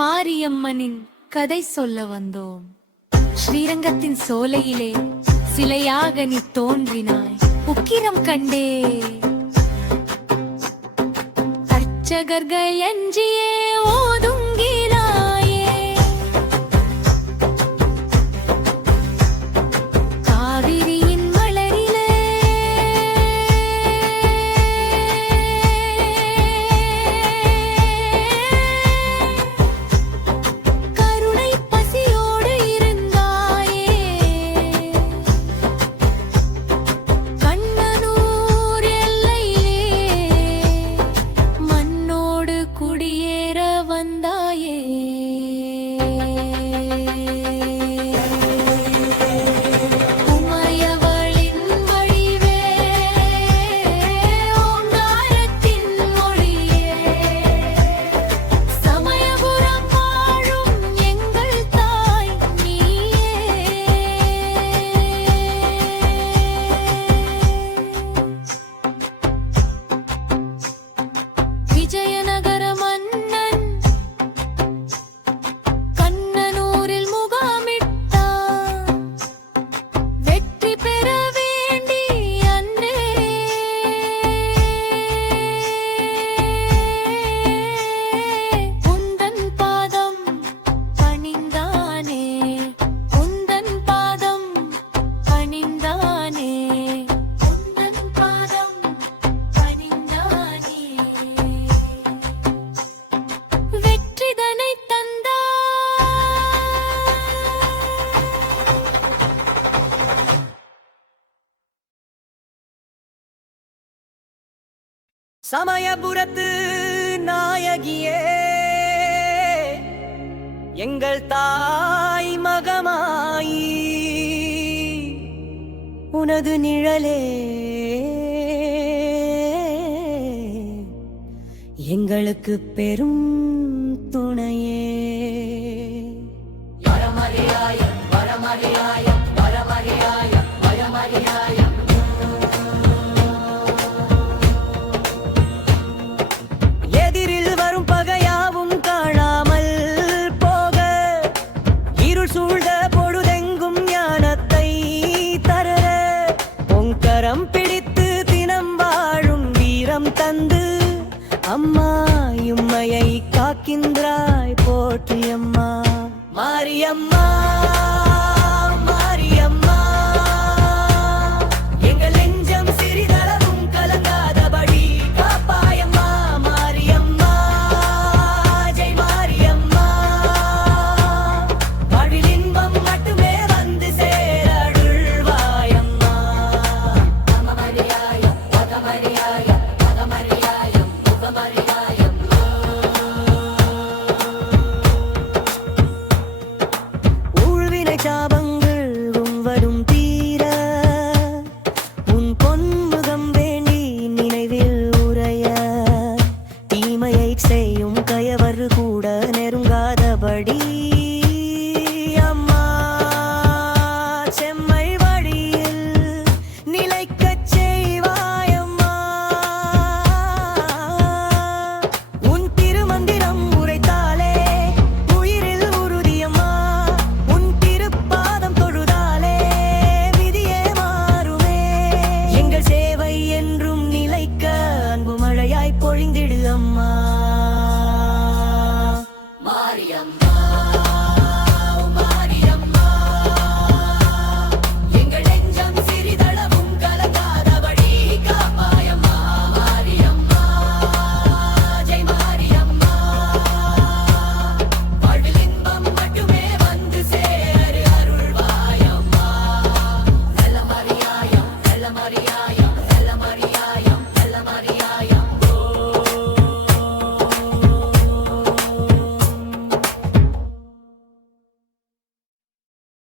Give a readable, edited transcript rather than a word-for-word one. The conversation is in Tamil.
மாரியம்மனின் கதை சொல்ல வந்தோம். ஸ்ரீரங்கத்தின் சோலையிலே சிலையாக நீ தோன்றினாய், உக்கிரம் கண்டே அர்ச்சகர்கள் எஞ்சியே ஓதுங்கிலாயே. காவிரியின் மலரிலே கருணை பசியோடு இருந்தாயே. கண்ணனூர் எல்லையிலே மண்ணோடு குடியேற வந்தாயே. உமையவளின் வடிவே ஓங்காரத்தின் மொழியே, சமயபுரம் வாழும் எங்கள் தாய் நீயே. விஜயநகர மன்னன் கண்ணனூரில் முகாமிட்டான், வெற்றி பெற வேண்டி அன்றே உந்தன் பாதம் பணிந்தானே, உந்தன் பாதம் பணிந்தானே, உந்தன் பாதம் பணிந்தானே. வெற்றிதனை தந்தா சமயபுரத்து நாயகியே, எங்கள் தாய் மகமாயி, உனது நிழலே எங்களுக்கு பெரும் துணையே. எதிரில் வரும் பகையாவும் காணாமல் போக, இருள் சூழ்ந்த பொழுதெங்கும் ஞானத்தை தர, பொங்கரம் பிடித்து தினம் வாழும் வீரம் தந்து அம்மா உம்மையை காக்கின்றாய், போற்றியம்மா. மாரியம்மா மாரியம்மா, எங்கள் நெஞ்சம் சிறிதளவும் கலங்காதபடி காப்பாயம்மா. மாரியம்மா ஜெய் மாரியம்மா, வாழ்வில் இன்பம் மட்டுமே வந்து சேரருள்வாயம்மா. அகமரியாயம் அகமரியாயம் அகமரியாயம் முகமரியாயம். ஊழ்வினை சாபங்கள் வரும் தீர, உன் பொன்முகம் வேண்டி நினைவில் உரைய, தீமையை செய்யும் கயவர் கூட நெருங்காதபடி அம்மா செம்மை வழியில் நிலைக்கச் செய்வாயம்மா. உன் திருமந்திரம் உரைத்தாலே உயிரில் உறுதியம்மா, உன் திருப்பாதம் தொழுதாலே விதியே மாறுமே. எங்கள் சேவை என்றும் நிலைக்க அன்பு மழையாய் பொழிந்திடு அம்மா. மாரியம்மா